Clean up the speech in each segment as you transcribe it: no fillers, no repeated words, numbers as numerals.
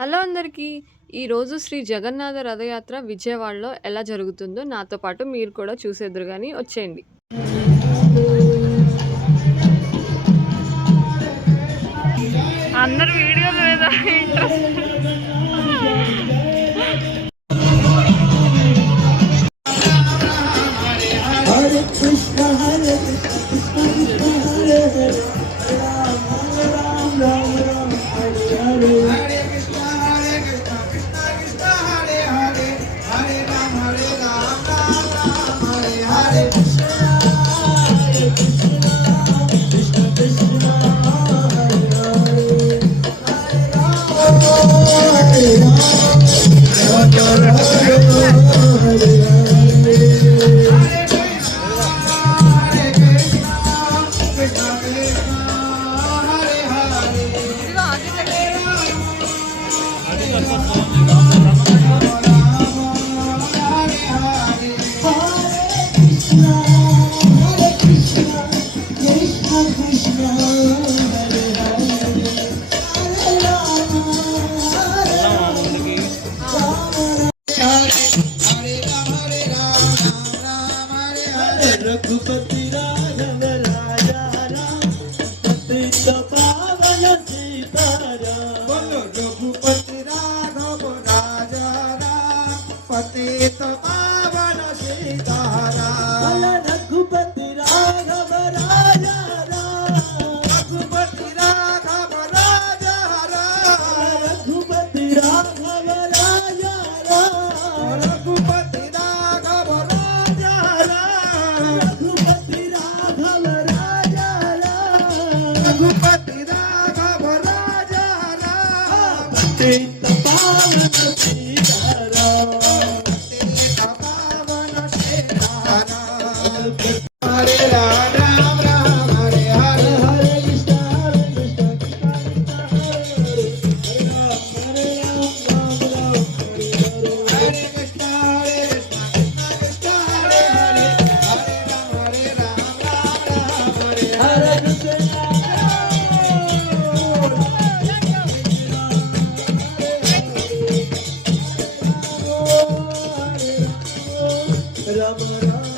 హలో అందరికీ. ఈరోజు శ్రీ జగన్నాథ రథయాత్ర విజయవాడలో ఎలా జరుగుతుందో నాతో పాటు మీరు కూడా చూసేద్దురు గానీ వచ్చేయండి. అందరు వీడియోల మీద ఇంట్రెస్ట్. హరే కృష్ణ హరే కృష్ణ కృష్ణ హరే హరే రామ రామ రామ రామ హరే హరే रघुपति राघव राजा राम पतित पावन सीताराम। बोलो रघुपति राघव राजा राम पतित पावन सीताराम। रघुपति राघव राजा राम रघुपति राघव राजा राम रघुपति राघव राजा राम रघुपति राघव राजा राम रघुपति राघव राजा राम रघुपति राघव राजा राम पतित पावन सीताराम पतित पावन सीताराम। हरे राम राम राम हरे हरे हरे कृष्ण कृष्ण कृष्ण हरे हरे राम राम राम हरे कृष्ण कृष्ण हरे हरे हरे राम राम हरे हरे कृष्ण। राम राम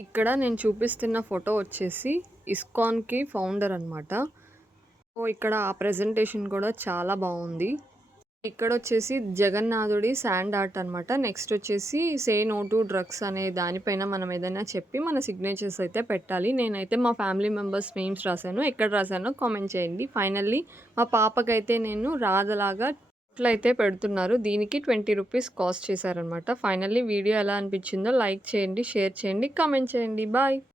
ఇక్కడ నేను చూపిస్తున్న ఫోటో వచ్చేసి ఇస్కాన్‌కి ఫౌండర్ అన్నమాట. సో ఇక్కడ ఆ ప్రెజెంటేషన్ కూడా చాలా బాగుంది. ఇక్కడ వచ్చేసి జగన్నాథుడి శాండ్ ఆర్ట్ అన్నమాట. నెక్స్ట్ వచ్చేసి సే నో టు డ్రగ్స్ అనే దానిపైన మనం ఏదైనా చెప్పి మన సిగ్నేచర్స్ అయితే పెట్టాలి. నేనైతే మా ఫ్యామిలీ మెంబర్స్ నేమ్స్ రాశాను. ఎక్కడ రాశానో కామెంట్ చేయండి. ఫైనల్లీ మా పాపకైతే నేను రాధలాగా అయితే పెడుతున్నారు. దీనికి 20 రూపీస్ కాస్ట్ చేశారనమాట. ఫైనల్లీ వీడియో ఎలా అనిపించిందో లైక్ చేయండి, షేర్ చేయండి, కామెంట్ చేయండి. బాయ్.